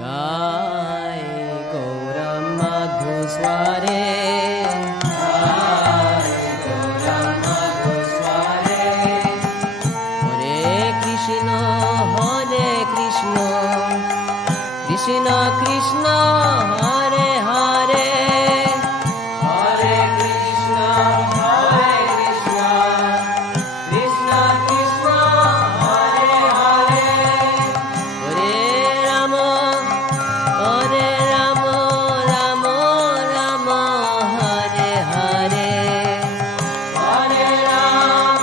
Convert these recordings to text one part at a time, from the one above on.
গায় গৌরাম মাধুস্বরে হরে কৃষ্ণ কৃষ্ণ কৃষ্ণ হরে হরে হরে কৃষ্ণ কৃষ্ণ কৃষ্ণ হরে হরে হরে রাম রাম রাম হরে হরে হরে রাম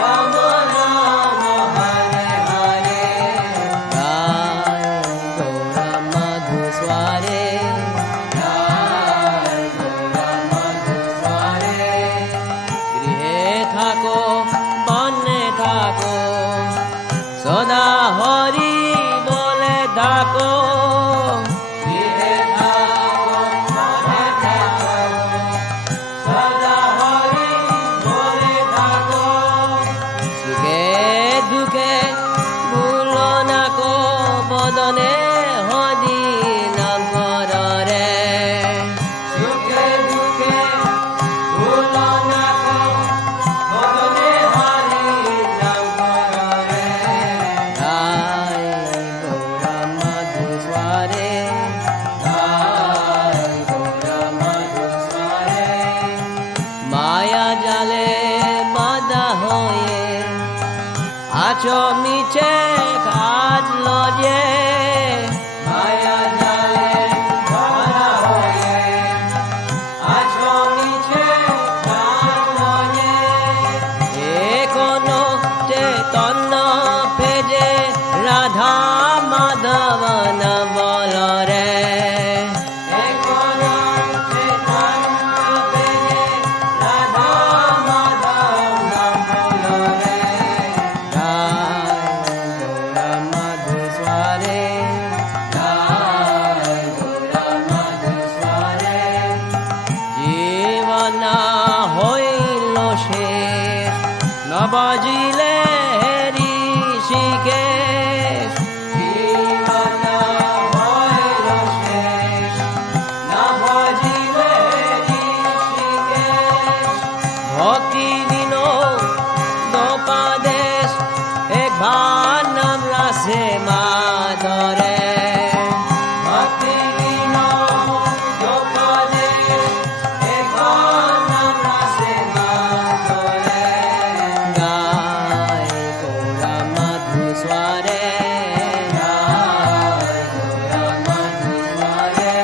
রাম রাম হরে হরে গায় গৌরাম মাধুস্বরে গায় গৌরাম মাধুস্বরে গৃহে থাকো বনে থাকো সদা হরি বলে ডাকো গৃহে থাকো বনে থাকো সদা হরি বলে ডাকো সুখে দুঃখে ভুলো না কো বদনে হরি নাম কররে সুখে দুঃখে ভুলো না কো বদনে হরি নাম কররে গায় গৌরাম মাধুস্বরে গায় গৌরাম মাধুস্বরে মায়া জালে বাধা হয়ে আছো মিছে কাজ লজে মায়া জালে বাধা হয়ে আছো মিছে কাজ লজে এখনো চেতন্য পেজে রাধা মাধব না বলরে এখনো চেতন্য পেজে রাধা মাধব না বলরে গায় গৌরাম মাধুস্বরে গায় গৌরাম মাধুস্বরে জীবন হইল শেষ নবজিলে ঋষিকেশ জীবন হইল শেষ নবজিলে ঋষিকেশ ভক্তি বিনোপাদেশ এক ভার নাম রাসে মাধরে ভক্তি বিনোপাদেশ এক ভার নাম রাসে মাধরে গায় গৌরাম মাধুস্বরে গায় গৌরাম মাধুস্বরে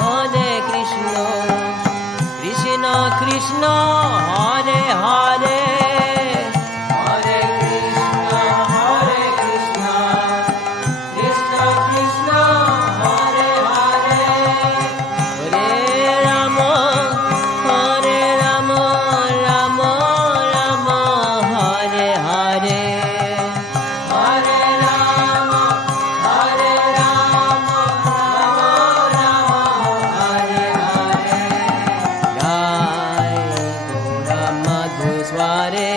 হরে কৃষ্ণ কৃষ্ণ কৃষ্ণ হরে হরে হরে কৃষ্ণ কৃষ্ণ কৃষ্ণ হরে হরে হরে রাম রাম রাম হরে হরে হরে রাম রাম হরে হরে গায় গৌরাম মাধুস্বরে